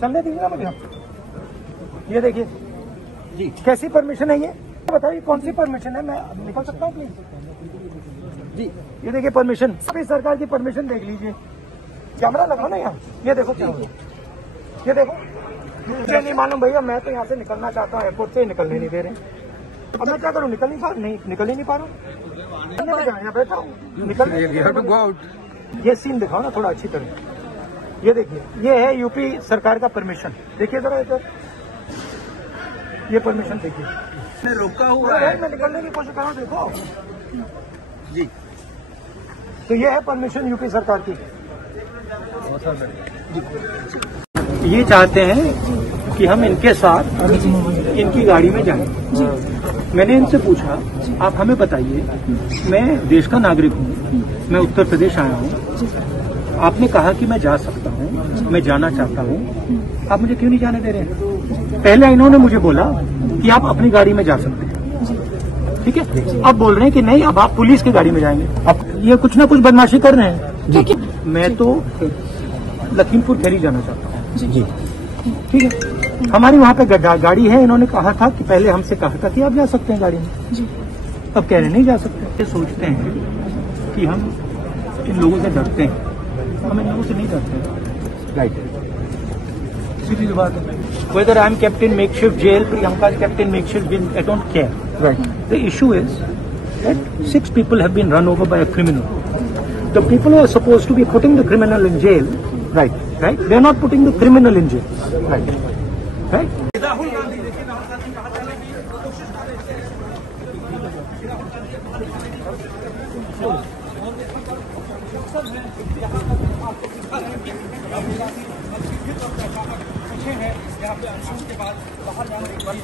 चलने दीजिए ना मुझे। ये देखिए जी, कैसी परमिशन है ये बताइए, कौन सी परमिशन है? मैं निकल सकता हूँ प्लीज जी? ये देखिए परमिशन, सभी सरकार की परमिशन देख लीजिए। कैमरा लगाओ ना यहाँ, ये देखो क्या हो, ये देखो। मुझे नहीं मालूम भैया, मैं तो यहाँ से निकलना चाहता हूँ, एयरपोर्ट से निकलने नहीं दे रहे। अब मैं क्या करूँ? निकल ही नहीं पा रहा हूँ, यहाँ बैठा हूँ, निकल। ये सीन दिखाओ ना थोड़ा अच्छी तरह। ये देखिए, ये है यूपी सरकार का परमिशन, देखिए जरा इधर, ये परमिशन देखिए। मैं रोका हुआ है, मैं निकलने की कोशिश कर रहा हूँ, देखो जी। तो ये है परमिशन यूपी सरकार की। ये चाहते हैं कि हम इनके साथ इनकी गाड़ी में जाएं। मैंने इनसे पूछा, आप हमें बताइए, मैं देश का नागरिक हूँ, मैं उत्तर प्रदेश आया हूँ, आपने कहा कि मैं जा सकता हूँ, मैं जाना चाहता हूँ, आप मुझे क्यों नहीं जाने दे रहे हैं? पहले इन्होंने मुझे बोला कि आप अपनी गाड़ी में जा सकते हैं, ठीक है। अब बोल रहे हैं कि नहीं, अब आप पुलिस की गाड़ी में जाएंगे। अब ये कुछ ना कुछ बदमाशी कर रहे हैं। मैं तो लखीमपुर खैरी जाना चाहता हूँ जी, ठीक है। हमारी वहाँ पे गाड़ी है, इन्होंने कहा था कि पहले हमसे कहा था कि आप जा सकते हैं गाड़ी में जी, अब कह रहे नहीं जा सकते। ये सोचते हैं कि हम इन लोगों से डरते हैं, हम इन लोगों से नहीं डरते। राइट, सीधी बात है। Whether I am kept in makeshift jail, Priyanka is kept in makeshift jail, I don't care. Right. The issue is that 6 people have been run over by a criminal. The people who are supposed to be putting the criminal in jail, right? They are not putting the criminal in jail, right? Rahul Gandhi, देखिए राहुल गांधी कहाँ जाने की कोशिश कर रहे थे। यहाँ पे अनशन के बाद बाहर जाने के बाद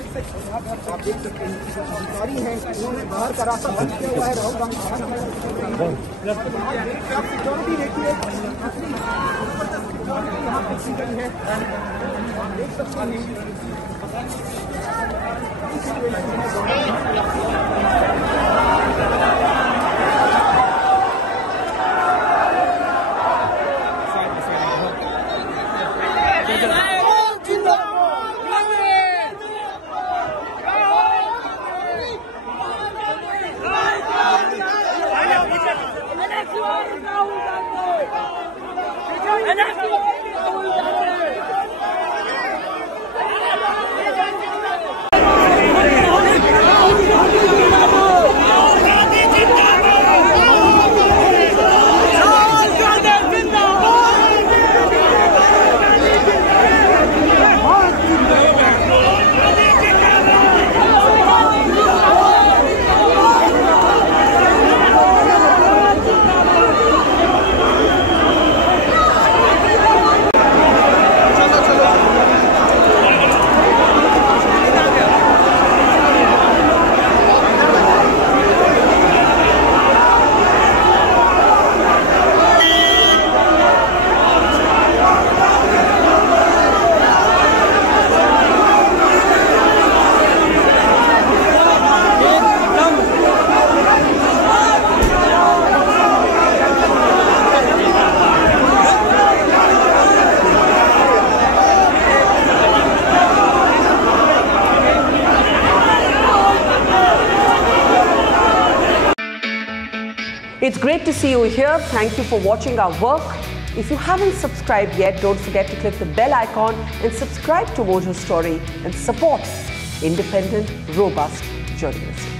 आप देख सकते हैं अधिकारी हैं, उन्होंने बाहर का रास्ता बंद किया हुआ है। राहुल गांधी सिक्योरिटी देखिए, यहाँ पे की गई है, आप देख सकते हैं। It's great to see you here. Thank you for watching our work. If you haven't subscribed yet, don't forget to click the bell icon and subscribe to Mojo Story and support independent, robust journalism.